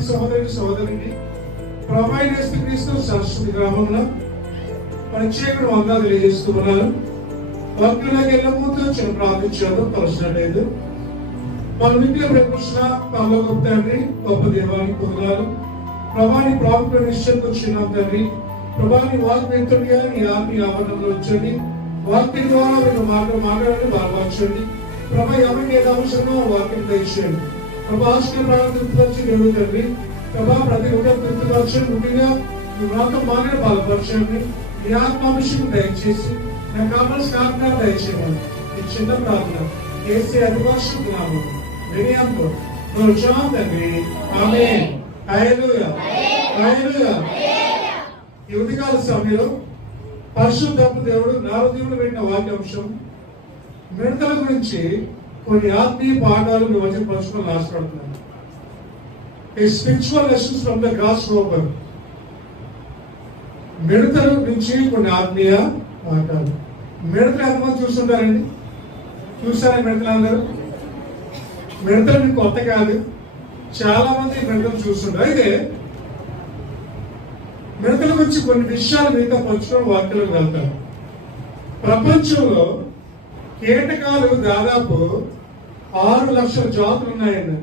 ప్రతి సహోదరునికి ప్రభువైన యేసుక్రీస్తు సరస్వతి గ్రామంలో ప్రత్యేక వందనాలు తెలియజేస్తూ ఉన్నాను. వాక్యంలోకి వెళ్ళే ముందు చిన్న ప్రార్థించాను కలిసినట్లేదు. మన ఇంట్లో ప్రకృష్ణ పరలోక తండ్రి, గొప్ప దేవానికి పొందాలు ప్రభాని ప్రాముఖ్య నిశ్చయంగా వచ్చిన తండ్రి, ప్రభాని వాక్యంతుడిగా నీ ఆత్మీయ ఆవరణలో వచ్చండి. వాక్యం ద్వారా మీరు మాట్లాడండి, బాధపరచండి. ప్రభా ఎవరికి ఏదో అవసరమో వాక్యం తెచ్చేయండి. ప్రభా ఆశల ప్రాణం తృప్తిపరిచి దేవుడు తండ్రి, ప్రభా ప్రతి ఒక్క తృప్తిపరచండి. ముఖ్యంగా మీ మాతో మాట్లాడి బాధపరచండి. మీ ఆత్మాభిషేకం దయచేసి నాకు కావాల్సిన ఆజ్ఞ దయచేయండి. ఈ చిన్న ప్రార్థన చేసే అధికారులు వినయంతో తండ్రి, ఆమేన్. హల్లెలూయా, హల్లెలూయా. ఈ ఉదయకాల సమయంలో పరిశుద్ధాత్మ దేవుడు నా హృదయంలో పెట్టిన వాక్యాంశం మిడతల గురించి కొన్ని ఆత్మీయ పాఠాలు మీ మధ్య పంచుకొని ఆశపడుతున్నాను. ఈ spiritual lessons from the grasshopper. మిడతల నుంచి కొన్ని ఆత్మీయ పాఠాలు. మిడతలు ఎంతమంది చూస్తుంటారండి? చూసారా మిడతలు అందరూ? మిడతలు మీకు కొత్త కాదు, చాలా మంది మిడతలు చూస్తుంటారు. అయితే మిడతల గురించి కొన్ని విషయాలు మీతో పంచుకొని వాక్యాలకు వెళ్తారు. ప్రపంచంలో కీటకాలు దాదాపు 6 లక్షల జాతులు ఉన్నాయండి.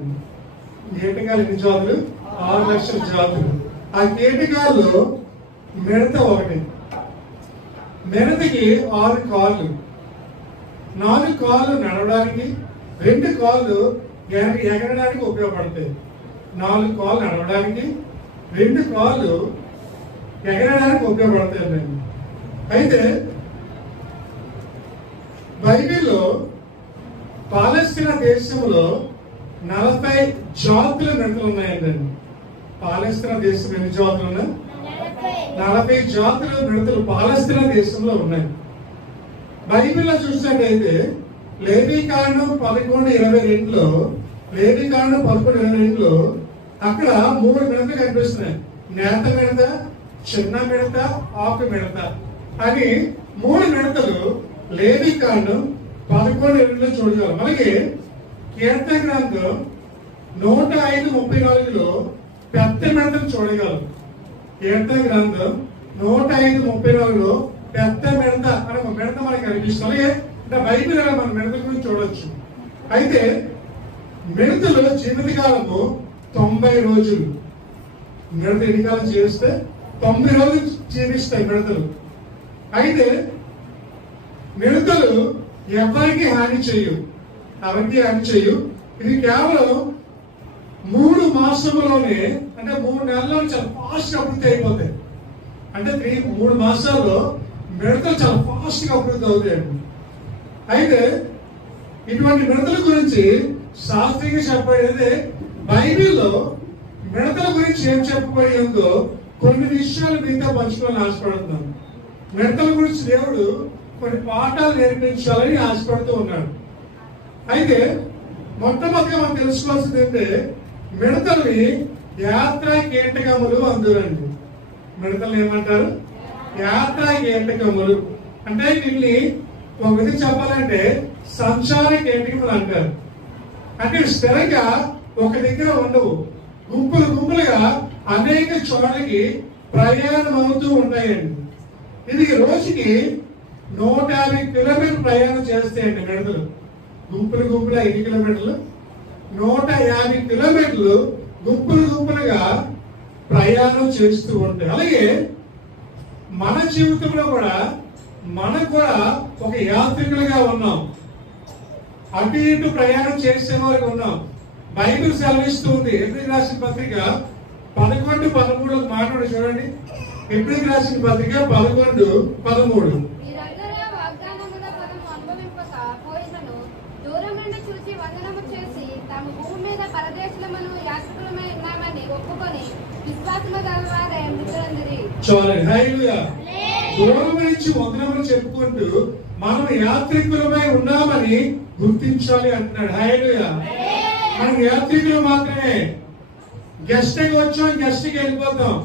కీటకాలు ఎన్ని జాతులు? 6 లక్షల జాతులు. ఆ కీటకాల్లో మిడత ఒకటి. మిడతకి 6 కాళ్ళు, 4 కాళ్ళు నడవడానికి, 2 కాళ్ళు ఎగరడానికి ఉపయోగపడతాయి. 4 కాళ్ళు నడవడానికి, 2 కాళ్ళు ఎగరడానికి ఉపయోగపడతాయి. అయితే బైబిల్లో పాలస్తీనా దేశంలో 40 జాతుల మిడతలు ఉన్నాయండి. పాలస్తీనా దేశం ఎన్ని జాతులు ఉన్నాయి? 40 జాతుల మిడతలు పాలస్తీనా దేశంలో ఉన్నాయి. బైబిల్లో చూసినట్టయితే లేవీకాండం 11:22లో, లేవీకాండం 11:22లో అక్కడ 3 మిడతలు కనిపిస్తున్నాయి. నేత మిడత, చిన్న మిడత, ఆకు మిడత అని 3 మిడతలు లేవీకాండం 11:22లో చూడగలం. అలాగే కీర్తన గ్రంథం 105:34లో పెద్ద మిడతలు చూడగలం. కీర్తన గ్రంథం 105:34లో పెద్ద మిడత అని ఒక మిడత మనకి కనిపిస్తుంది. అలాగే అంటే బైబిల్ మన మిడతల గురించి చూడవచ్చు. అయితే మిడతలు జీవితకాలము 90 రోజులు. మిడత ఎన్ని కాలం జీవిస్తే 90 రోజులు జీవిస్తాయి మిడతలు. అయితే మిడతలు ఎవరికి హాని చేయవు, ఎవరికి హాని చేయవు. ఇది కేవలం 3 మాసములోనే, అంటే 3 నెలల్లో చాలా ఫాస్ట్ గా అభివృద్ధి అయిపోతాయి. అంటే 3 మాసాల్లో మిడతలు చాలా ఫాస్ట్ గా అభివృద్ధి అవుతాయండి. అయితే ఇటువంటి మిడతల గురించి శాస్త్రీయంగా చెప్పబడేది బైబిల్లో మిడతల గురించి ఏం చెప్పబడి ఉందో కొన్ని విషయాలు మీతో పంచుకోవాలని ఆశపడుతున్నాను. మిడతల గురించి దేవుడు కొన్ని పాఠాలు నేర్పించాలని ఆశపడుతూ ఉన్నాడు. అయితే మొట్టమొదటిగా మనం తెలుసుకోవాల్సింది ఏంటంటే మిడతల్ని యాత్రా కీటకములు అందురండి. మిడతలు ఏమంటారు? యాత్రా కీటకములు. అంటే వీళ్ళని ఒక విధంగా చెప్పాలంటే సంచార కీటకములు అంటారు. అంటే స్థిరంగా ఒక దగ్గర ఉండవు, గుంపులు గుంపులుగా అనేక చోట్లకి ప్రయాణం అవుతూ ఉంటాయండి. ఇది రోజుకి 150 కిలోమీటర్లు ప్రయాణం చేస్తాయండి మిడతలు. గుంపులు గుంపులుగా 5 కిలోమీటర్లు, 150 కిలోమీటర్లు గుంపులు గుంపులుగా ప్రయాణం చేస్తూ ఉంటాయి. అలాగే మన జీవితంలో కూడా మనం కూడా ఒక యాత్రికులుగా ఉన్నాం. అటు ఇటు ప్రయాణం చేసే వారికి ఉన్నాం. బైబిల్ సెలవిస్తుంది. ఎబ్రిల్ రాసిన పత్రిక 11:13 మాట్లాడి చూడండి. ఎబ్రిల్ రాసిన పత్రిక 11:13. దూరం నుంచి వందనములు చెప్పుకుంటూ మనం యాత్రికులమై ఉన్నామని గుర్తించాలి అంటున్నాడు. హల్లెలూయా. మనం యాత్రికులు మాత్రమే. గెస్ట్ కి వచ్చాం, గెస్ట్ కి వెళ్ళిపోతాం.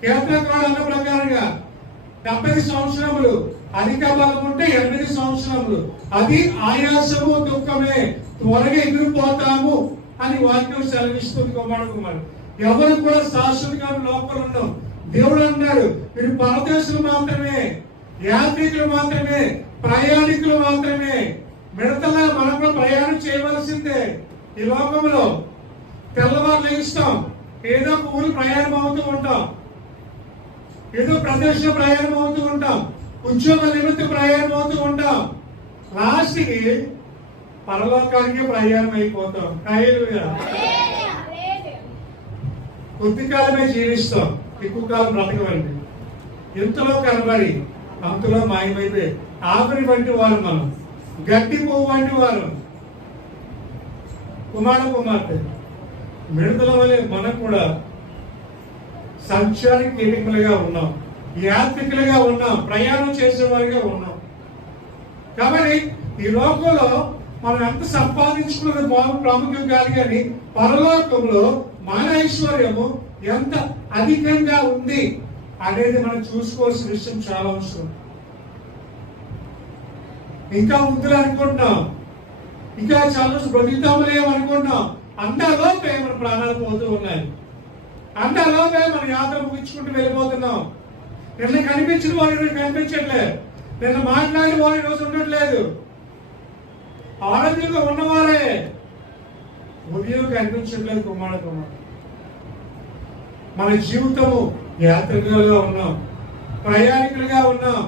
కీర్తన అన్న ప్రకారంగా 70 సంవత్సరములు అధిక బలం ఉంటే 80 సంవత్సరములు, అది ఆయాసము దుఃఖమే, త్వరగా ఎగిరిపోతాము అని వాక్యం సెలవిస్తుంది. కుమారుడు ఎవరు కూడా శాశ్వతంగా లోపల ఉన్నాం. దేవుడు అన్నాడు, మీరు పరదేశులు మాత్రమే, యాత్రికులు మాత్రమే, ప్రయాణికులు మాత్రమే. మిడతలా మనం కూడా ప్రయాణం చేయవలసిందే. ఈ లోకంలో తెల్లవారు లేస్తాం, ఏదో ఒక ఊరు ప్రయాణం అవుతూ ఉంటాం, ఏదో ప్రదేశంలో ప్రయాణం అవుతూ ఉంటాం, ఉద్యోగ నిమిత్తం ప్రయాణం అవుతూ ఉంటాం. లాస్ట్కి పరలోకానికి ప్రయాణం అయిపోతాం. కొద్ది కాలమే జీవిస్తాం, ఎక్కువ కాలం బ్రతకవండి. ఇంతలో కనబడి అంతలో మాయమైపోయి ఆవిరి వంటి వారు మనం, గడ్డి పువ్వు వంటి వారు. కుమార్తె మిడతల వలె మనం కూడా సంచారి కీటకులుగా ఉన్నాం, యాత్రికులుగా ఉన్నాం, ప్రయాణం చేసేవారిగా ఉన్నాం. కాబట్టి ఈ లోకంలో మనం ఎంత సంపాదించుకున్నది ప్రాముఖ్యం కాదు, కానీ పరలోకంలో మన ఐశ్వర్యము ఎంత అధికంగా ఉంది అనేది మనం చూసుకోవాల్సిన విషయం చాలా అవసరం. ఇంకా ఉందని అనుకుంటున్నాం, ఇంకా చాలా బ్రతుకుతామలేమో అనుకుంటున్నాం. అంతలోపే మన ప్రాణాలు పోతూ ఉన్నాయి, అంతలోపే మన యాత్ర ముగించుకుంటూ వెళ్ళిపోతున్నాం. నిన్న కనిపించిన వాడు కనిపించట్లేదు, నిన్న మాట్లాడిన వాడు ఈరోజు ఉండట్లేదు. ఆరోగ్యంగా ఉన్నవారే ఉదయం కనిపించట్లేదు. కుమారుడు మన జీవితము యాత్రికులుగా ఉన్నాం, ప్రయాణికులుగా ఉన్నాం.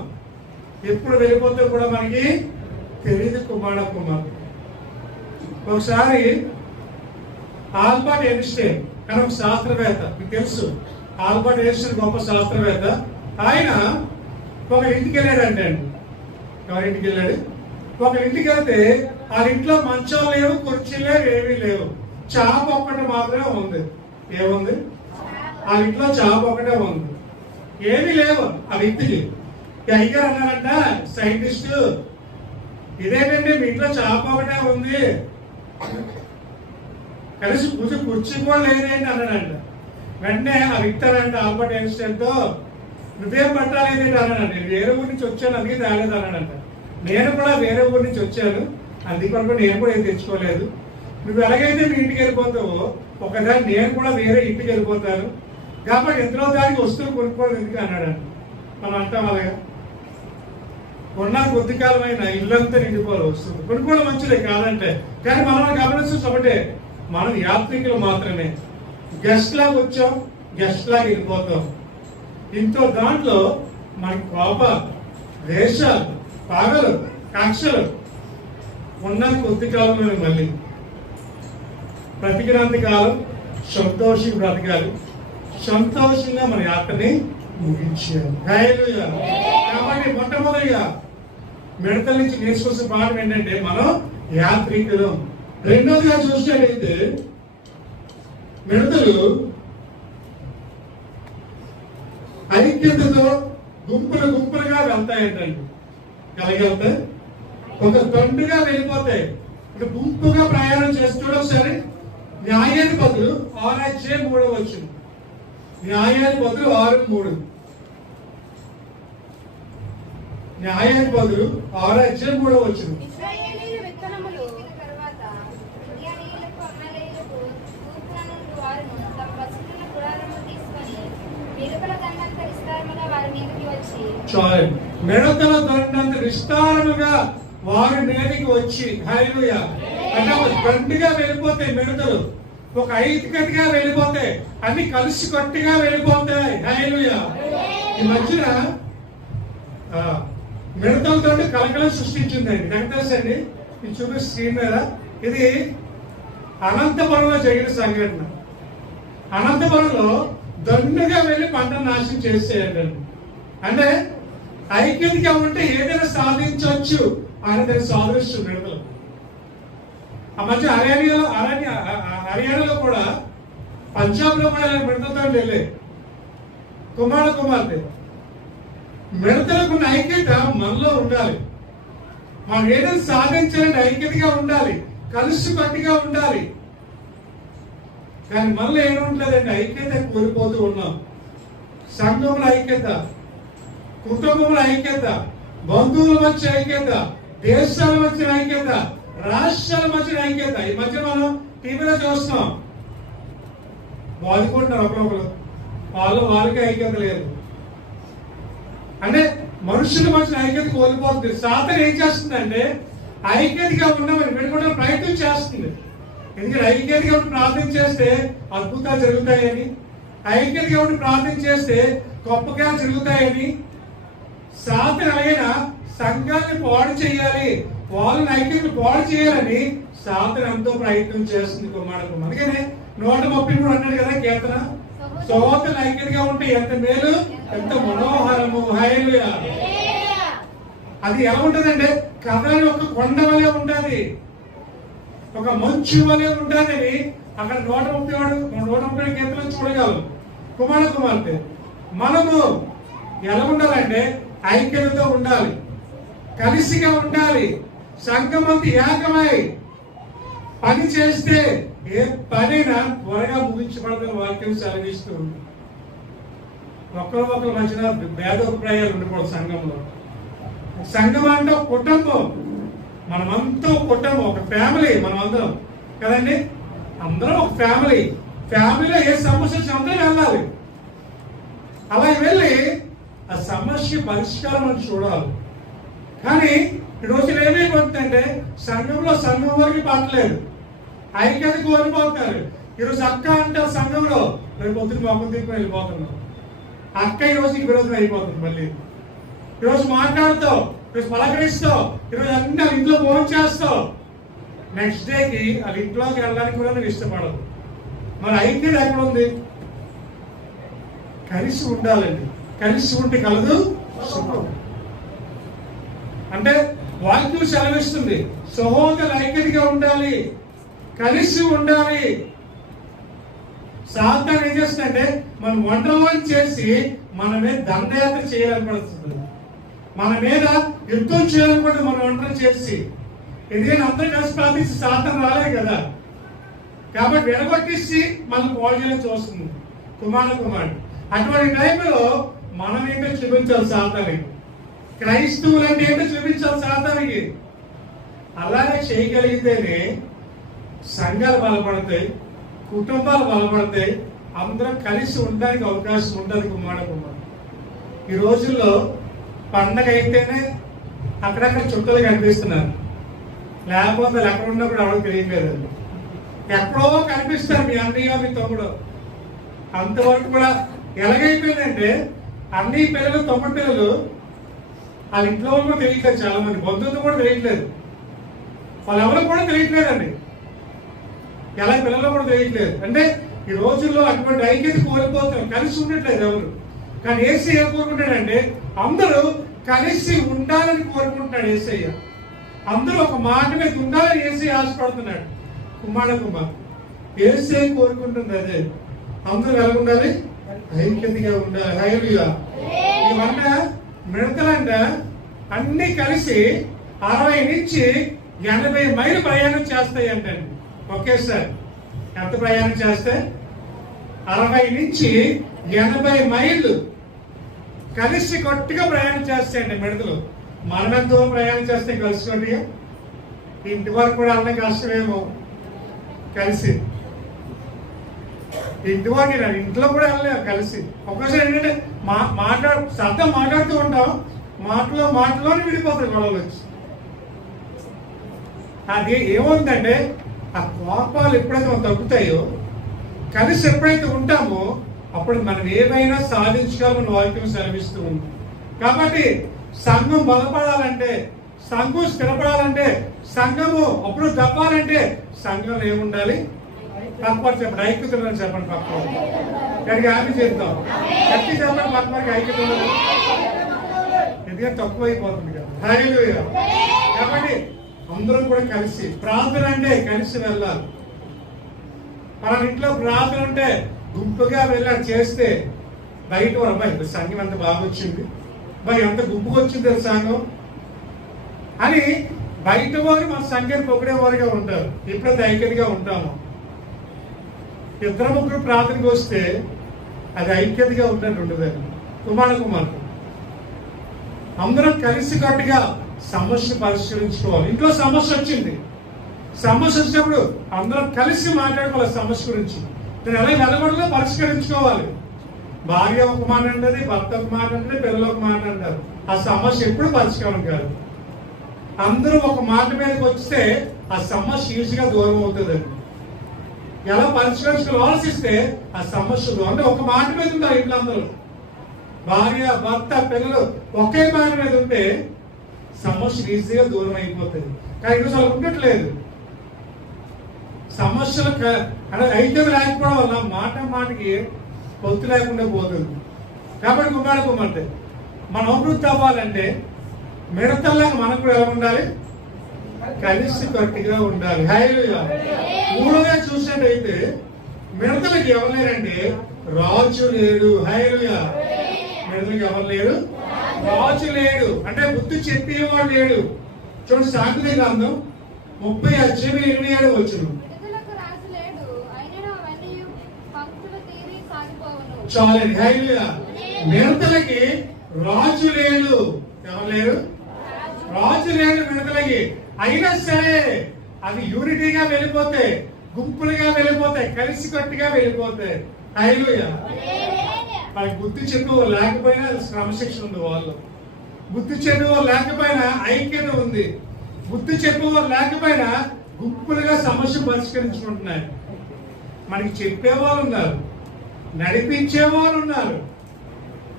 ఎప్పుడు వెళ్ళిపోతే కూడా మనకి తెలియదు. కుమారుడు ఒకసారి ఆల్బర్ట్ ఐన్స్టైన్ అని ఒక శాస్త్రవేత్త, మీకు తెలుసు, ఆల్బర్ట్ ఐన్స్టైన్ గొప్ప శాస్త్రవేత్త. ఆయన ఒక ఇంటికి వెళ్ళాడంటే అండి. ఎవరింటికి వెళ్ళాడు? ఒక ఇంటికి వెళ్తే ఆ ఇంట్లో మంచాలు లేవు, కుర్చీలు లేవు, ఏమీ లేవు. చాప ఒక్కటి మాత్రమే ఉంది. ఏముంది? ఆ ఇంట్లో చాప ఒకటే ఉంది, ఏమీ లేవు ఆ వ్యక్తికి. అయ్యగారు అన్నారంట, సైంటిస్ట్, ఇదేంటండి మీ ఇంట్లో చాప ఒకటే ఉంది, కలిసి కుర్చీ కూడా లేదేంటి అన్నాడంట. వెంటనే ఆ వ్యక్తారంట ఆల్బర్ట్ ఐన్స్టైన్ తో, నువ్వేం పట్టాలేదేంటి అన్నాడంట. నేను వేరే ఊరి నుంచి వచ్చాను, అందుకే రాలేదు అన్నాడంట. నేను కూడా వేరే ఊరి నుంచి వచ్చాను, అందుకని నేను కూడా ఏం తెచ్చుకోలేదు. నువ్వు ఎలాగైతే మీ ఇంటికి వెళ్ళిపోతావో ఒకదాన్ని నేను కూడా వేరే ఇంటికి వెళ్ళిపోతాను, కాబట్టి ఎంతలో దానికి వస్తువులు కొనుక్కోవడం ఎందుకు అన్నాడంట. మనం అంటాం అలాగా, కొన్న కొద్ది కాలమైన ఇల్లంతా నిండిపోవాలి వస్తుంది. కొనుక్కోవడం మంచిదే కాదంటే, కానీ మనం గమనించాల్సి ఒకటే, మనం యాత్రికులు మాత్రమే. గెస్ట్ లాగా వచ్చాం, గెస్ట్ లాగా వెళ్ళిపోతాం. ఇంతో దాంట్లో మనకి కోప, ద్వేషాలు, పగలు, కక్షలు ఉన్నది కొద్ది కాలంలో. మళ్ళీ బ్రతికినంత కాలం సంతోషంగా బ్రతకాలి, సంతోషంగా మన యాత్రని ముగించాలి. కాబట్టి మొట్టమొదటిగా మిడతల నుంచి నేర్చుకోవాల్సిన పాఠం ఏంటంటే మనం యాత్రికులు. రెండోదిగా చూసినట్టయితే మిడతలు ఐక్యతతో గుంపులుగా వెళ్తాయంటండి. కలిగి వెళ్తాయి, ఒక తండ్రిగా వెళ్ళిపోతాయి. ఇక గుంపుగా ప్రయాణం చేస్తూ సరే. న్యాయాధిపతులు 6:3 వచ్చింది. న్యాయాధిపతులు 6:3. న్యాయాధిపతులు 6:3 వచ్చింది. మిడతల దండంత విస్తారముగా వారి మీదకి వచ్చి, హల్లెలూయా, అంటే ఒక దండిగా వెళ్ళిపోతాయి మిడతలు, ఒక ఐక్యతగా వెళ్ళిపోతాయి, అన్ని కలిసి కట్టుగా వెళ్ళిపోతాయి. హల్లెలూయా. ఈ మధ్యన మిడతలతో కలకలం సృష్టించిందండి. నాకు తెలుసండి, ఇది చూపే స్క్రీన్ మీద. ఇది అనంతపురంలో జరిగిన సంఘటన. అనంతపురంలో దండుగా వెళ్ళి పంటను నాశనం చేసేయండి. అంటే ఐక్యతగా ఉంటే ఏదైనా సాధించవచ్చు అనేది సాధిస్తుంది మిడతలు. ఆ మధ్య హర్యానాలో కూడా, పంజాబ్ లో కూడా మిడతలతో వెళ్ళే కుమార్తె. మిడతలకు ఉన్న ఐక్యత మనలో ఉండాలి. మనం ఏదైనా సాధించాలంటే ఐక్యతగా ఉండాలి, కలిసి కట్టుగా ఉండాలి. కానీ మనలో ఏముంటలేదండి, ఐక్యత కోల్పోతూ ఉన్నాం. సంఘముల ఐక్యత, కుటుంబముల ఐక్యత, బంధువుల మధ్య ఐక్యత, దేశాల మధ్య ఐక్యత, రాష్ట్రాల మధ్య ఐక్యత. ఈ మధ్య మనం టీవీలో చూస్తున్నాం, బాదుకుంటున్నారు ఒకరొకరు, వాళ్ళకి ఐక్యత లేదు. అంటే మనుషుల మధ్య ఐక్యత కోల్పోతుంది. సాతాను ఏం చేస్తుందంటే ఐక్యతగా ఉండమని విడగొట్టే ప్రయత్నం చేస్తుంది. ఎందుకంటే ఐక్యతగా ఉండి ప్రార్థన చేస్తే అద్భుతాలు జరుగుతాయని, ఐక్యతగా ఉండి ప్రార్థన చేస్తే గొప్పగా జరుగుతాయని, సాతాను అలాగైనా సంఘాన్ని పాడు చేయాలి, వాళ్ళని ఐక్యతను పాడు చేయాలని సాతాను ఎంతో ప్రయత్నం చేస్తుంది కుమారుడు. అందుకనే 133 అన్నాడు కదా కీర్తన, సోదరులు ఐక్యతగా ఉంటే ఎంత మేలు, ఎంత మనోహరము. హల్లెలూయా. అది ఎలా ఉంటదంటే కథలని ఒక కొండ వలె ఉండాలి, ఒక మంచు వలె ఉండాలని అక్కడ 130 కీర్తనలు చూడగలం. కుమార్తె మనము ఎలా ఉండాలంటే ఐక్యతతో ఉండాలి, కలిసిగా ఉండాలి, సంఘమంతా ఏకమై పని చేస్తే ఏ పనైనా త్వరగా ముగించబడదని వాక్యం సెలవిస్తూ ఉంది. ఒకరి మధ్యన భేదోభిప్రాయాలు ఉండకూడదు సంఘంలో. సంఘం అంటే కుటుంబం, మనమంతా కుటుంబం, ఒక ఫ్యామిలీ మనం అందరం కదండి. అందరం ఒక ఫ్యామిలీ. ఫ్యామిలీలో ఏ సమస్య వచ్చినా అందరం వెళ్ళాలి. అలా వెళ్ళి ఆ సమస్య పరిష్కారం అని చూడాలి. కానీ ఈ రోజులు ఏమైపోతుందంటే సంఘంలో సంఘం వరకు పట్టలేదు, ఐక్యత కోల్పోతున్నారు. ఈరోజు అక్క అంటారు సంఘంలో, రేపు పొద్దున మొక్కలు తిప్పి వెళ్ళిపోతున్నాం. అక్క ఈరోజు విరోధం అయిపోతుంది. మళ్ళీ ఈరోజు మాట్లాడుతావు, ఈరోజు పలకరిస్తావు, ఈరోజు అన్ని ఇంట్లో ఫోన్ చేస్తావు, నెక్స్ట్ డేకి వాళ్ళ ఇంట్లోకి వెళ్ళడానికి కూడా నువ్వు ఇష్టపడదు. మరి ఐక్యత ఎక్కడ ఉంది? కలిసి ఉండాలండి. కలిసి ఉంటే కలదు సుఖం. అంటే వాక్యం సెలవిస్తుంది సహోదరులు ఐక్యతగా ఉండాలి, కలిసి ఉండాలి. సాతాను ఏం చేస్తుందంటే మనం ఒంటరిని చేసి మన మీద దండయాత్ర చేయాలనుకుంటుంది, మన మీద యుద్ధం చేయాలనుకుంటే మనం ఒంటరి చేసి. ఎందుకంటే అందరూ కలిసి ప్రార్థించి సాతాను రాలేదు కదా, కాబట్టి విడగొట్టేసి మనం పోజీలో చూస్తుంది కుమారుడు. అటువంటి టైంలో మనం ఏంటో చూపించాలి సాతానికి, క్రైస్తవులు అంటే ఏంటో చూపించాలి సాతానికి. అలాగే చేయగలిగితేనే సంఘాలు బలపడతాయి, కుటుంబాలు బలపడతాయి, అందరం కలిసి ఉండడానికి అవకాశం ఉంటుంది కుమారుడు. ఈ రోజుల్లో పండగ అయితేనే అక్కడక్కడ చుట్టలు కనిపిస్తున్నారు, లేకపోతే ఎక్కడ ఉన్నప్పుడు ఎవరికి తెలియలేదండి. ఎక్కడో కనిపిస్తారు మీ అన్నయ్య మీ తమ్ముడు. అంతవరకు కూడా ఎలాగైపోయిందంటే అన్ని పిల్లలు తమ్ముడు పిల్లలు వాళ్ళ ఇంట్లో కూడా తెలియట్లేదు, చాలా మంది బంధువులు కూడా తెలియట్లేదు, వాళ్ళు ఎవరు కూడా తెలియట్లేదండి, ఎలా పిల్లలు కూడా తెలియట్లేదు. అంటే ఈ రోజుల్లో అటువంటి ఐక్యత కోల్పోతాం, కలిసి ఉండట్లేదు ఎవరు. కానీ యేసయ్య ఏం కోరుకుంటాడంటే అందరూ కలిసి ఉండాలని కోరుకుంటున్నాడు యేసయ్య. అందరూ ఒక మాట మీద ఉండాలని యేసయ్య ఆశపడుతున్నాడు. కుమార్ యేసయ్య కోరుకుంటుంది అదే, అందరూ ఎలా ఉండాలి, ఐక్యతగా ఉండాలి. హల్లెలూయా. ఇవన్న మిడతలంట అన్ని కలిసి 60 నుంచి 80 మైళ్ళు ప్రయాణం చేస్తాయి అంటండి ఒకేసారి. ఎంత ప్రయాణం చేస్తే 60 నుంచి 80 మైళ్ళు కలిసి కొట్టుగా ప్రయాణం చేస్తాయండి మిడతలు. మనం ఎంతో ప్రయాణం చేస్తే కలిసి కొట్టుగా ఇంటి వరకు కూడా అన్న కష్టమేమో కలిసి. ఇంటి వరకు ఇంట్లో కూడా వెళ్ళలేము కలిసి. ఒక్కసారి ఏంటంటే శబ్దం మాట్లాడుతూ ఉంటాం, మాటలోనే విడిపోతాయి గొడవలు వచ్చి. అది ఏముందంటే ఆ కోపాలు ఎప్పుడైతే మనం తగ్గుతాయో, కలిసి ఎప్పుడైతే ఉంటామో అప్పుడు మనం ఏమైనా సాధించగలమని వాక్యం సెలవిస్తూ ఉంది. కాబట్టి సంఘం బలపడాలంటే, సంఘం స్థిరపడాలంటే, సంఘము అప్పుడు తప్పాలంటే సంఘంలో ఏముండాలి? పక్కవారు చెప్పండి, ఐక్యత ఉందని చెప్పండి. పక్కవారు దానికి హామీ చేద్దాం, గట్టి చెప్పండి. పక్కవారికి ఐక్యత ఉన్నది, ఎందుకంటే తక్కువ అయిపోతుంది కదా. హల్లెలూయా. కాబట్టి అందరం కూడా కలిసి ప్రార్థన అంటే కలిసి వెళ్ళాలి. మన ఇంట్లో ప్రార్థన ఉంటే గుంపుగా వెళ్ళాలి చేస్తే బయట వారు అబ్బాయి సంఘం ఎంత బాగా వచ్చింది, మరి ఎంత గుంపుగా వచ్చింది సంఘం అని బయట వారు మన సంఘాన్ని పొగిడేవారుగా ఉంటారు. ఎప్పుడైతే ఐక్యతగా ఉంటామో, 2-3 ప్రార్థనకు వస్తే అది ఐక్యతగా ఉన్నట్టు ఉండదండి. కుమారుడు అందరం కలిసి కట్టుగా సమస్య పరిష్కరించుకోవాలి. ఇంట్లో సమస్య వచ్చింది, సమస్య వచ్చినప్పుడు అందరం కలిసి మాట్లాడుకోవాలి. సమస్య గురించి నేను ఎలా వెళ్ళకూడదో పరిష్కరించుకోవాలి. భార్య ఒక మాట అంటది, భర్త ఒక మాట అంటది, పిల్లలు ఒక మాట అంటారు. ఆ సమస్య ఎప్పుడు పరిష్కారం కాదు. అందరూ ఒక మాట మీదకి వస్తే ఆ సమస్య ఈజీగా దూరం అవుతుంది. ఎలా పరిష్కరించుకోవాలి ఆలోచిస్తే ఆ సమస్య దూరం. అంటే ఒక మాట మీద ఉంటారు ఇంట్లో అందరూ, భార్య భర్త పిల్లలు ఒకే మాట మీద ఉంటే సమస్య ఈజీగా దూరం అయిపోతుంది. కానీ ఈరోజు అలా ఉండట్లేదు. సమస్యలు ఐక్యం లేకపోవడం వల్ల మాట మాటకి పొత్తు లేకుండా పోతుంది. కాబట్టి కుమారుకోమంటే మనం అభివృద్ధి అవ్వాలంటే మిడతల్లాగా మనకు కూడా ఎలా ఉండాలి? కలిసి కట్టుగా ఉండాలి. హల్లెలూయా. మూడోగా చూసినట్టయితే మిడతలకి ఎవరు లేరంటే రాజు లేడు. హల్లెలూయా. మిడతలకి ఎవరు లేరు? రాజు లేడు. అంటే బుద్ధి చెప్పేవాడు లేడు. చూడండి సామెతల గ్రంథం 30:27 వచ్చును. చాలండి. హల్లెలూయా. మిడతలకి రాజు లేడు. ఎవరు లేరు? రాజు లేడు మిడతలకి. అయినా సరే అవి యూనిటీగా వెళ్ళిపోతాయి, గుంపులుగా వెళ్ళిపోతాయి, కలిసి కట్టుగా వెళ్ళిపోతాయి. హల్లెలూయా. వాళ్ళకి బుద్ధి చెప్పేవారు లేకపోయినా క్రమశిక్షణ ఉంది. వాళ్ళు బుద్ధి చెప్పేవారు లేకపోయినా ఐక్యత ఉంది. బుద్ధి చెప్పేవారు లేకపోయినా గుంపులుగా సమస్య పరిష్కరించుకుంటున్నాయి. మనకి చెప్పేవాళ్ళు ఉన్నారు, నడిపించేవాళ్ళు ఉన్నారు.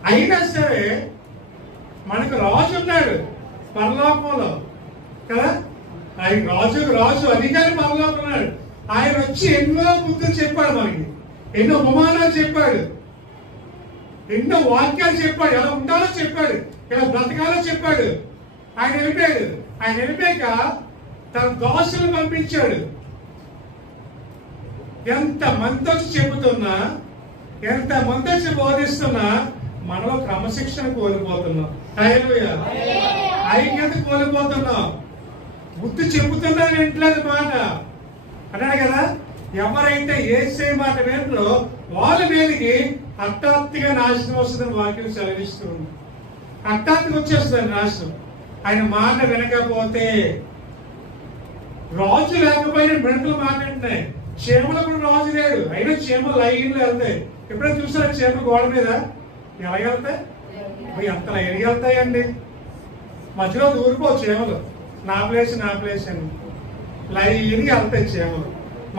అయినా సరే మనకు రాజు ఉన్నాడు పరలోకంలో కదా. ఆయన రాజు అధికారి పరలోకం ఉన్నాడు. ఆయన వచ్చి ఎన్నో బుద్ధులు చెప్పాడు, మనకి ఎన్నో ఉపమానాలు చెప్పాడు, ఎన్నో వాక్యాలు చెప్పాడు, ఎలా ఉండాలో చెప్పాడు, ఎలా బ్రతకాలో చెప్పాడు. ఆయన వెళ్ళిపోయాడు. ఆయన వెళ్ళిపోయాక తన దోషులు పంపించాడు. ఎంత మంది వచ్చి చెబుతున్నా, ఎంత మంది వచ్చి బోధిస్తున్నా మనలో క్రమశిక్షణ కోల్పోతున్నాం. హల్లెలూయా. ఐక్యత కోల్పోతున్నాం. బుద్ధి చెబుతున్నా వింటలేదు మాట అన్నాడు కదా. ఎవరైతే యేసయ్య మాట వినరో వాళ్ళ మీదకి హఠాత్తుగా నాశనం వస్తుందని వాక్యం సెలవిస్తూ ఉంది. హఠాత్తుగా వచ్చేస్తుంది నాశనం ఆయన మాట వినకపోతే. రాజు లేకపోయినా మిడతలు మాట్లాడుతున్నాయి. చీమలు కూడా రాజు లేడు, అయినా చీమలు లైన్లో వెళ్తాయి. ఎప్పుడైనా చూసారా చీమలు గోడ మీద ఎలా వెళ్తాయి? ఎంత లైన్గా వెళ్తాయండి. మధ్యలో దూరిపో చీమలు, నా ప్లేస్ అని లైన్గా వెళ్తాయి చీమలు.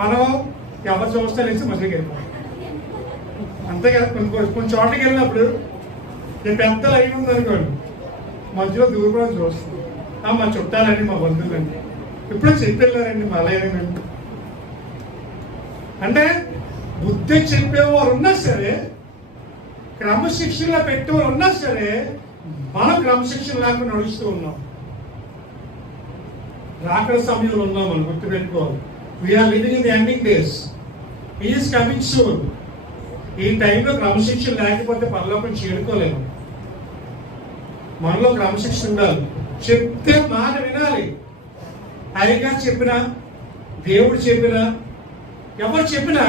మనం ఎవరు చూస్తే లేచి మధ్యకి వెళ్ళిపోతాం. అంతే కదా. కొన్ని చోట్లకి వెళ్ళినప్పుడు పెద్ద లైన్ ఉంది అనుకోండి, మధ్యలో దూరిపోవడం చూస్తుంది. మా చుట్టాలండి, మా బంధువులండి, ఇప్పుడు చెప్పెళ్ళారండి మా లైన్ అండి. అంటే బుద్ధి చెప్పేవారు ఉన్నా సరే, క్రమశిక్షణలో పెట్టేవారు ఉన్నా సరే, మనం క్రమశిక్షణ లేకుండా నడుస్తూ ఉన్నాం. రాకడ సమయంలో ఉన్నాం మనం గుర్తుపెట్టుకోవాలి. We are living in the ending days. He is coming soon. ఈ టైంలో క్రమశిక్షణ లేకపోతే పరలోకం చేరుకోలేము. మనలో క్రమశిక్షణ ఉండాలి. చెప్తే మాట వినాలి. అయ్యగా చెప్పినా, దేవుడు చెప్పినా, ఎవరు చెప్పినా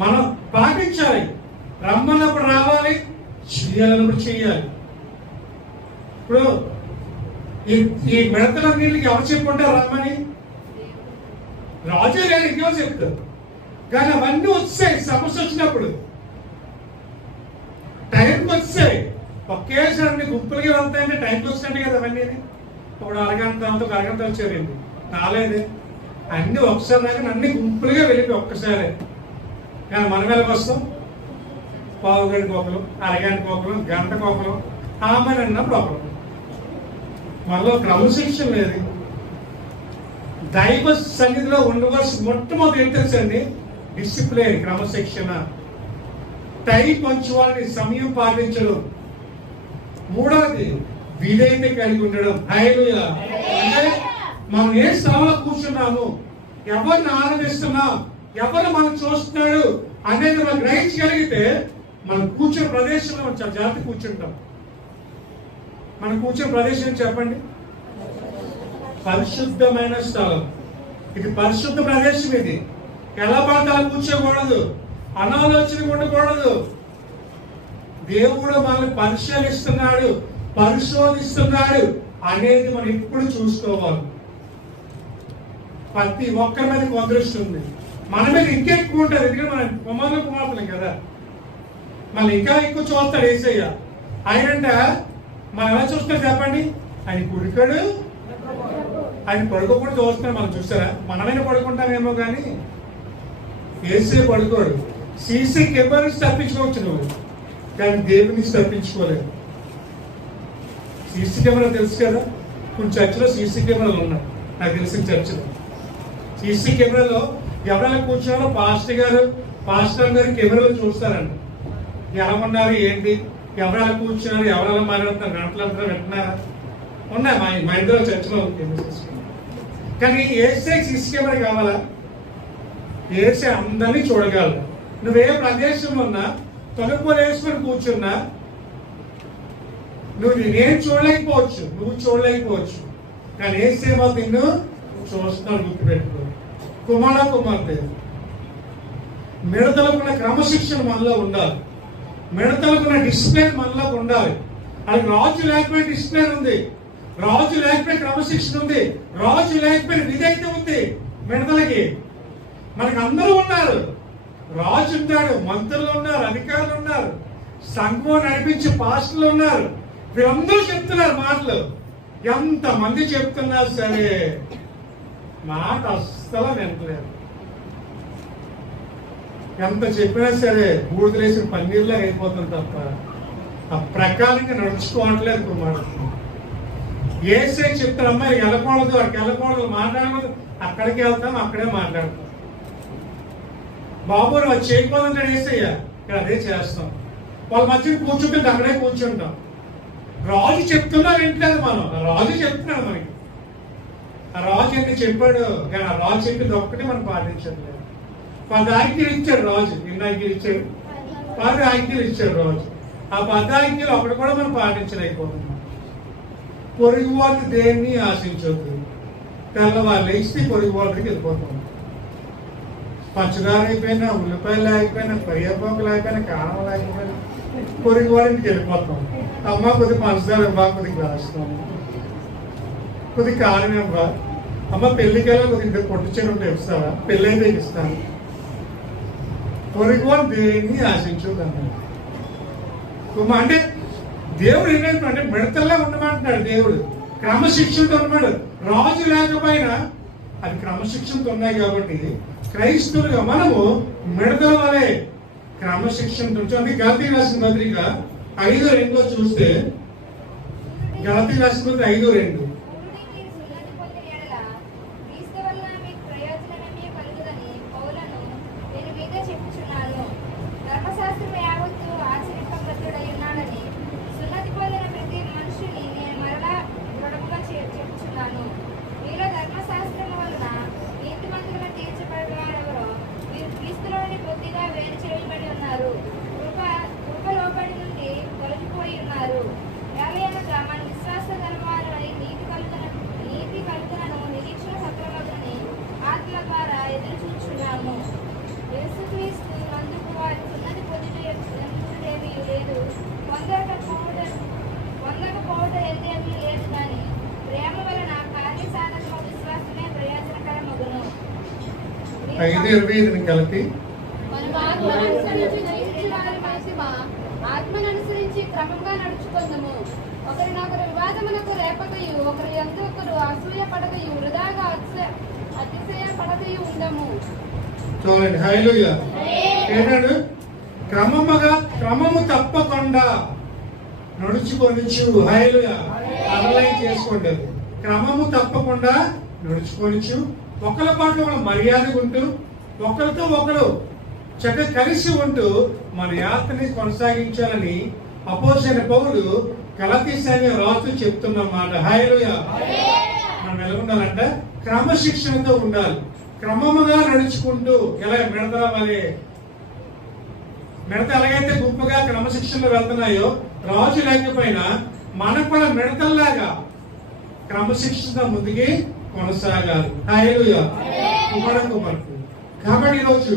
మనం పాటించాలి. రమ్మన్నప్పుడు రావాలి, చేయాలన్నప్పుడు చేయాలి. ఇప్పుడు ఈ మిడతలన్నింటికి ఎవరు చెప్పుకుంటారు రమ్మని? రాజు లేని ఇంకో చెప్తారు. కానీ అవన్నీ వచ్చాయి సమస్య వచ్చినప్పుడు, టైంకి వచ్చాయి. ఒకేసారి గుంపులుగా వెళ్తాయంటే టైంకి వచ్చినట్టు కదా అవన్నీ. ఇప్పుడు అరగంట వచ్చారండి, రాలేదే. అన్ని ఒకసారి దాకా అన్ని గుంపులుగా వెళ్ళిపోయి ఒక్కసారి. కానీ మనం వెళ్ళకి వస్తాం పావు గంటకు ఒకరు, అరగంటకు ఒకరు, గంటకు ఒకరు, ఆమెను అన్నప్పుడు ఒకరు. మనలో క్రమశిక్షణ లేదు. దైవ సన్నిధిలో ఉండవలసి మొట్టమొదటి ఏం తెలుసండి? డిసిప్లిన్, క్రమశిక్షణ, టైం పంచువాలని, సమయం పాటించడం. మూడవది విధేయత కలిగి ఉండడం. హల్లెలూయా. అంటే మనం ఏ స్థలంలో కూర్చున్నాము, ఎవరిని ఆరాధిస్తున్నాం, ఎవరు మనం చూస్తున్నాడు అనేది మనం గ్రహించగలిగితే మనం కూర్చున్న ప్రదేశంలో మనం జాగ్రత్త కూర్చుంటాం. మనం కూర్చున్న ప్రదేశం చెప్పండి, పరిశుద్ధమైన స్థలం. ఇది పరిశుద్ధ ప్రదేశం. ఇది ఎలా పడితే అలా కూర్చోకూడదు, అనాలోచన ఉండకూడదు. దేవుడు మనల్ని పరిశీలిస్తున్నాడు, పరిశోధిస్తున్నాడు అనేది మనం ఎప్పుడు చూసుకోవాలి. ప్రతి ఒక్కరి మీద కొందృష్టి ఉంది. మన మీద ఇంకా ఎక్కువ ఉంటుంది, ఎందుకంటే మనం కుమారులు కుమార్తెలం కదా. మళ్ళీ ఇంకా ఎక్కువ చూస్తాడు యేసయ్య. ఆయనంట మనం ఎలా చూస్తాడు చెప్పండి? ఆయన కుడికాడు, ఆయన పడుకోకుండా చూస్తాడు. మనం చూస్తారా? మనమైనా పడుకుంటామేమో కానీ యేసయ్య పడుకోడు. సీసీ కెమెరా నుంచి తప్పించుకోవచ్చు నువ్వు, కానీ దేవుడి నుంచి తప్పించుకోలేదు. సీసీ కెమెరా తెలుసు కదా, కొన్ని చర్చిలో సీసీ కెమెరాలు ఉన్నాయి. నాకు తెలిసిన చర్చిలో సీసీ కెమెరాలో ఎవరైనా కూర్చున్నారో పాస్టర్ గారు కెమెరాలో చూస్తారండి. ఎలా ఉన్నారు ఏంటి, ఎవరైనా కూర్చున్నారు, ఎవరైనా మాట్లాడుతున్నారు, గంటలు అంటారు, వింటున్నారా? ఉన్నాయి మా ఇంట్లో చర్చిలో కానీ ఏసే సీసీ కెమెరా కావాలా? ఏసే అందరినీ చూడగలరు. నువ్వే ప్రదేశంలో ఉన్నా తొలగపోలు వేసుకొని కూర్చున్నా నేను చూడలేకపోవచ్చు, కానీ ఏసే వాళ్ళు నిన్ను చూస్తున్నాడు. గుర్తుపెట్టుకో. కుమార్తె మిడతలకున్న క్రమశిక్షణ మనలో ఉండాలి, మిడతలకున్న డిసిప్లిన్ మనలో ఉండాలి. అది రాజు లేకపోయిన డిసిప్లిన్ ఉంది, రాజు లేకపోయిన క్రమశిక్షణ ఉంది, రాజు లేకపోయిన విధేయత ఉంది. మిడతలకి మనకు అందరూ ఉన్నారు. రాజు ఉంటాడు, మంత్రులు ఉన్నారు, అధికారులు ఉన్నారు, సంఘం నడిపించే పాస్టర్లు ఉన్నారు. వీరందరూ చెప్తున్నారు మాటలు. ఎంతమంది చెప్తున్నా సరే మాట అస్సలు వినట్లేదు. ఎంత చెప్పినా సరే బూడిదలేసిన పన్నీర్లో అయిపోతుంది తప్ప ఆ ప్రకారంగా నడుచుకోవట్లేదు. కుమారుడు ఏసే చెప్తారు, అమ్మాయి వెళ్ళకూడదు, అక్కడికి వెళ్ళకూడదు, మాట్లాడకూడదు. అక్కడికి వెళ్తాం, అక్కడే మాట్లాడతాం. బాబు నువ్వు చేయకపోతుంటాడు ఏసయ్య, ఇక్కడ అదే చేస్తాం. వాళ్ళ మధ్య కూర్చుంటే అక్కడే కూర్చుంటాం. రాజు చెప్తున్నా వింటలేదు మనం. రాజు చెప్తున్నాడు మనకి. ఆ రాజు ఎన్ని చెప్పాడు, కానీ ఆ రాజు చెప్పింది ఒక్కటి మనం పాటించట్లేదు. 10 ఆజ్ఞలు ఇచ్చాడు రాజు. ఎన్ని ఆజ్ఞలు ఇచ్చాడు? 10 ఆజ్ఞలు ఇచ్చాడు రాజు. ఆ 10 ఆజ్ఞలు ఒకటి కూడా మనం పాటించలేకపోతున్నాం. పొరుగు వారికి దేన్ని ఆశించొద్దు. తెల్లవారు లేచి పొరుగు వారికి వెళ్ళిపోతాం. పంచదార అయిపోయినా, ఉల్లిపాయలు లేకపోయినా, కరివేపాకు లేకపోయినా, కారం లేకపోయినా పొరుగు వారికి వెళ్ళిపోతాం. అమ్మ కొద్దిగా పంచదార ఇవ్వ, కొద్దిగా రాస్తాం, కొద్దిగా కారం ఇవ్వ. అమ్మ పెళ్లికి వెళ్ళా కొద్దిగా పొట్టు చెడు ఉంటే ఇస్తావా? పెళ్ళి అయితే ఇస్తాను. పొరుగు వారు దేన్ని ఆశించొద్దు అంటే దేవుడు ఏంటంటే మిడతల్లా ఉండమంటున్నాడు. దేవుడు క్రమశిక్షణతో ఉన్నాడు. రాజు లేకపోయినా అది క్రమశిక్షణతో ఉన్నాయి. కాబట్టి క్రైస్తవులుగా మనము మిడతల వలె క్రమశిక్షణతో. అందుకే గలతీ రాసిన పత్రిక 5:2 చూస్తే, గలతీ రాసిన పత్రిక 5:2 5:25 కలిపి ఆత్మననుసరించి క్రమంగా నడుచుకుందాము. ఒకరినొకరు వివాదమునకు రేపకయు, ఒకరి యందు ఒకరు అసూయ పడకయు, వృధాగా అతిశయ పడకయు ఉండము. చూడండి, హల్లెలూయా. ఏనాడు క్రమము తప్పకుండా నడుచుకొనిచ్చు. హల్లెలూయా. అండర్లైన్ చేసుకోండి. క్రమము తప్పకుండా నడుచుకొనిచ్చు. ఒకరి పాటు మనం మర్యాదగా ఉంటూ, ఒకరితో ఒకరు చక్కగా కలిసి ఉంటూ మన యాత్రని కొనసాగించాలని అపోస్తలుడైన పౌలు గలతీ సంఘం రాస్తూ చెప్తున్నమాట. హల్లెలూయా. మనం ఎలా ఉండాలంటే క్రమశిక్షణతో ఉండాలి. క్రమముగా నడుచుకుంటూ, ఎలా మిడతల వలె. మిడత ఎలాగైతే గుంపుగా క్రమశిక్షణలో వెళ్తున్నాయో, రాజు లేకపోయినా మనకు కూడా మిడతల్లాగా క్రమశిక్షణ ముందుకి కొనసాగాలి. హల్లెలూయా. కుమారుడు. కాబట్టి ఈరోజు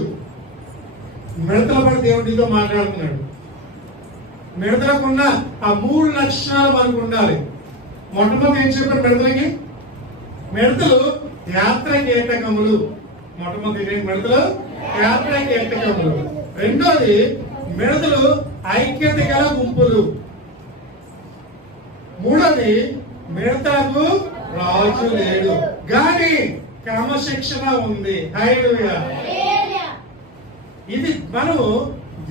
మిడతల పడి దేవుడితో మాట్లాడుతున్నాడు. మిడతలకున్న ఆ 3 లక్షణాలు మనకు ఉండాలి. మొట్టమొదటి ఏం చెప్పారు మిడతలకి? మిడతలు యాత్ర కీటకములు. మొట్టమొదటి మిడతలు యాత్ర కీటకములు. రెండోది మిడతలు ఐక్యత గల గుంపులు. మూడోది మిడతలకు రాజు లేడు గాని క్రమశిక్షణ ఉంది. హల్లెలూయా. ఇది మనము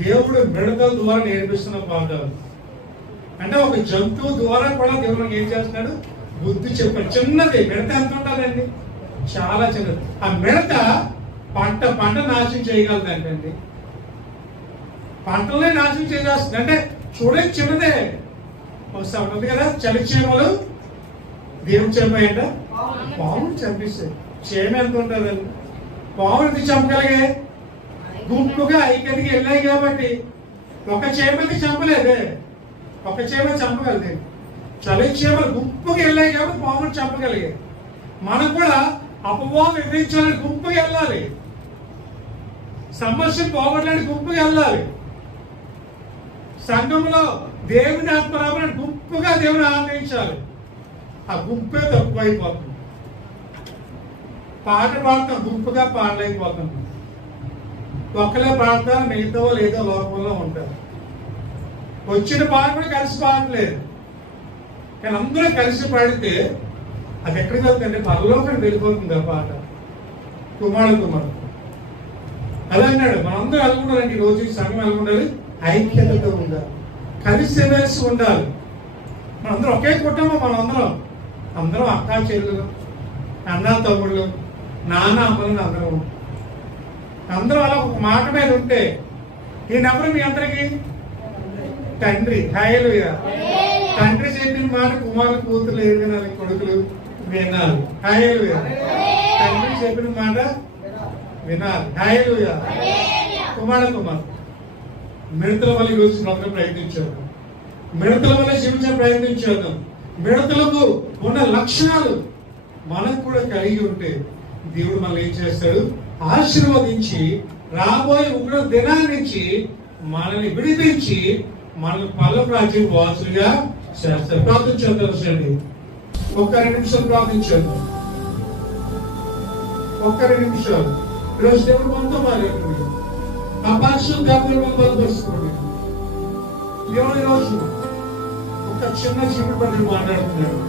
దేవుడు మిడతల ద్వారా నేర్పిస్తున్న పాఠాలు. అంటే ఒక జంతువు ద్వారా కూడా దేవుడు ఏం చేస్తున్నాడు, బుద్ధి చెప్పాడు. చిన్నది మిడత ఎంత ఉంటుందండి, చాలా చిన్నది. ఆ మిడత పంట నాశనం చేయగలదంటండి, పంటలనే నాశనం చేసేస్తుంది. అంటే చూడండి చిన్నదే. ఒకసారి ఉంటుంది కదా, చలి చీమలు దేవుడు చంపాయంట, పాములు చంపిస్తాయి. చీమ ఎంత ఉంటుందండి, పాములు ఎందుకు చంపగలిగే, గుంపుగా ఐక్యతకి వెళ్ళాయి కాబట్టి. ఒక చీమకి చంపలేదే, ఒక చీమ చంపగలిగే. చలి చీమలు గుంపుకి వెళ్ళాయి కాబట్టి పాములు చంపగలిగాయి. మనం కూడా అపవాదం ఎదిరించాలని గుంపుకి వెళ్ళాలి, సమస్య పోగొట్టడానికి గుంపుకి వెళ్ళాలి. సంఘంలో దేవుని ఆత్మరామని గుంపుగా దేవుని ఆనందించాలి. ఆ గుంపే తక్కువైపోతుంది. పాట పాడతాం, గుంపుగా పాడలేకపోతుంది. ఒక్కలే పాడతారు, మిగతా లేదో లోకంలో ఉంటారు. వచ్చిన పాట కూడా కలిసి పాడలేదు, కానీ అందరూ కలిసి పాడితే అది ఎక్కడికి వెళ్తుందంటే పరలోకానికి వెళ్ళిపోతుంది ఆ పాట. కుమారుడు అలా అన్నాడు. మనందరూ అనుకుంటారండి, ఈ రోజు సంఘం అనుకుంటారు ఐక్యతతో ఉండాలి, కలిసి మెలిసి ఉండాలి. మనందరం ఒకే కుటుంబం, అందరం అక్కా చెల్లెలు, అన్న తమ్ముళ్ళు, నాన్న అమ్మలు అందరం అలా ఒక మాట మీద ఉంటే. ఈ నెంబర్ మీ అందరికి తండ్రి. హల్లెలూయా. తండ్రి చెప్పిన మాట కుమారులు కూతురు ఏది వినాలి, కొడుకులు వినాలి. హల్లెలూయా. తండ్రి చెప్పిన మాట వినాలి. హల్లెలూయా. కుమారుడు మిడతల వల్ల ఈరోజు బ్రతక ప్రయత్నించారు, మిడతల వల్ల జీవించే ప్రయత్నించారు. మిడతలకు ఉన్న లక్షణాలు మనకు కూడా కలిగి ఉంటే దేవుడు మనల్ని ఏం చేస్తాడు, ఆశీర్వదించి రాబోయే ఉగ్ర దినాన్నించి మనల్ని విడిపించి మనల్ని పల్లపు రాజ్యం వాసులుగా చేస్తారు. ప్రార్థించండి, ఒక్క 2 నిమిషాలు ప్రార్థించండి. ఒక్క 2 నిమిషాలు. ఈరోజు దేవుడు మనతో మాట్లాడుతుంది. ఆ పరిశుద్ధ మనం బలపరుచుకోండి. దేవుడు ఈరోజు ఒక చిన్న జీవుడి పట్ల మాట్లాడుతున్నాడు,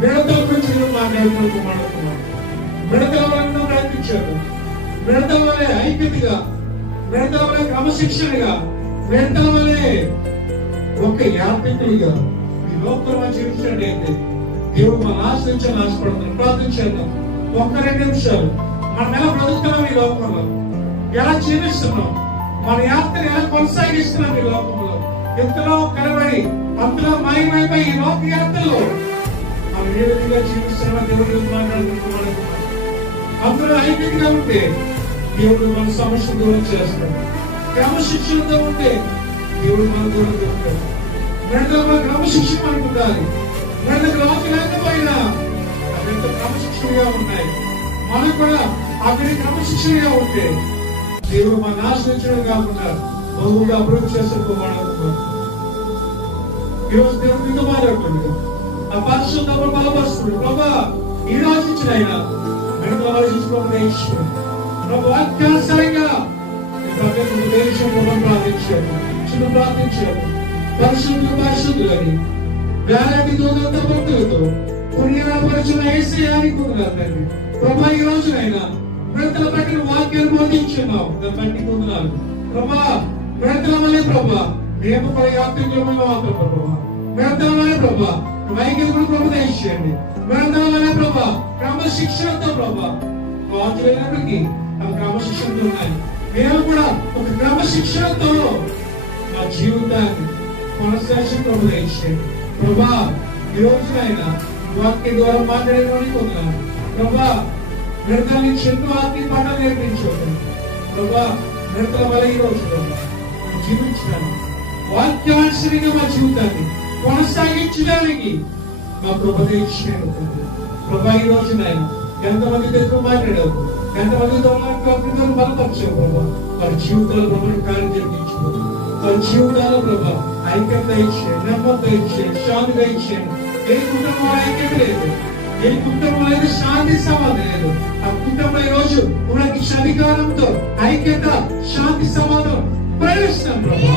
మిడతల గురించి మాట్లాడుతున్నాడు. మిడతల వల్ల ప్రయత్నించాడు, మిడతల వల్లే ఐక్యతగా, మిడతల వల్లే క్రమశిక్షణగా, మిడతల వల్లే ఒక యాత్రికుడిగా ఈ లోకంలో జీవించండి. అయితే దేవుడు మన ఆశ్రయించాలని ఆశపడుతున్నాడు. ప్రార్థించేద్దాం. ఒక్క 2 నిమిషాలు. మనం ఎలా బ్రతుకుతున్నాం ఈ లోకంలో, ఎలా జీవిస్తున్నాం, మన యాత్ర ఎలా కొనసాగిస్తున్నాం ఈ లోకంలో. ఎంతలో కలబడి అంతలో మాయమైపోయి ఈ లోక యాత్రలో మనం ఏ విధంగా జీవిస్తున్నామో దేవుడు మాట్లాడుతున్నాడు. అందరూ ఐక్యంగా ఉంటే దేవుడు మన సమస్య దూరం చేస్తాడు. క్రమశిక్షణతో ఉంటే దేవుడు మన దూరం చేస్తాడు. మన క్రమశిక్షణ మనకు ఉండాలి. మనకు రాజు లేకపోయినా అదంతా క్రమశిక్షణగా ఉన్నాయి. మనం కూడా అక్కడి క్రమశిక్షణగా ఉంటే దేవుడు మన ఆశ్రయించడం కాకుండా బహుగా అభివృద్ధి చేస్తూ మాట్లాడుతున్నాడు. ఈరోజు దేవుడు మీతో మాట్లాడుతుంది. ఆ పరిశుద్ధ బలపరుస్తుంది. ప్రభా ఈ రోజు ఇచ్చిన ఆయన మిడతల ఆలోచించుకోవడం ప్రభు వాక్యానుసారంగా ప్రార్థించాడు. పరిశుద్ధులని వేలాది దూతలతో భక్తులతో పుణ్యపరిచిన ఏసయానికి కుదరాలండి. ప్రభా ఈ రోజునైనా మిడతల పట్టిన వాక్యాన్ని బోధించున్నావు, దాన్ని బట్టి కుదరాలు. ప్రభా మిడతల వల్లే ప్రభా మేము కూడా యాత్రికులమే మాత్రం ప్రభా, మిడతల వల్లే ప్రభా వైద్యులు ప్రభు దయచేయండి. మిడతల వల్లే ప్రభా క్రమశిక్షణతో ప్రభా వాచులైనప్పటికీ ఆ క్రమశిక్షణతో ఉన్నాయి. మేము కూడా ఒక క్రమశిక్షణతో మా జీవితాన్ని కొనసాగి ప్రభు దయచేయండి. ప్రభా ఈ రోజునైనా వాక్య ద్వారా మాట్లాడేవాడిని పొందాను. ప్రభా మిడతల నుంచి ఎన్నో ఆత్మీయ పాఠాలు నేర్పించుకోండి. ప్రభా మిడతల వల్ల ఈ రోజు జీవించడానికి వాక్యానుసరిగా మా జీవితాన్ని కొనసాగించడానికి మా ప్రభు దయచేయండి. ప్రభా ఈ రోజునైనా ఎంతమంది దగ్గర మాట్లాడారు, ఎంతమందితో బలపరిచారు ప్రభా, వారి జీవితాల ప్రభుత్వం కార్యం జరిగించుకోండి. వారి జీవితాల ప్రభా ఐక్యత ఇచ్చేయండి, నెమ్మది ఇచ్చేయండి, శాంతిగా ఇచ్చేయండి. ఏ కుటుంబంలో ఐక్యత లేదు, ఏ కుటుంబంలో అయితే శాంతి సమాధానం లేదు, ఆ కుటుంబంలో ఈ రోజు మనకి అధికారంతో ఐక్యత, శాంతి సమాధానం ప్రవేశిస్తాం ప్రభా.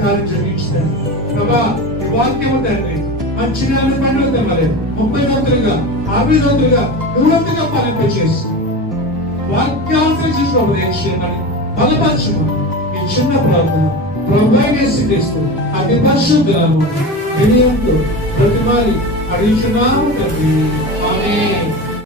కార్యం జరిగించాను ప్రభా. ఈ వాక్యం తండ్రి మంచిగా పండుగ తెమ్మలేదు 30 వంతులుగా 50 వంతులుగా 100 వంతులుగా పాలింపచేసి వాక్యాలను చేయమని బలపరచము. ఈ చిన్న ప్రార్థన ప్రభు అతి పరిశుద్ధ వినయంతో ప్రతిమారి అడిగినాము తండ్రి. ఆమేన్.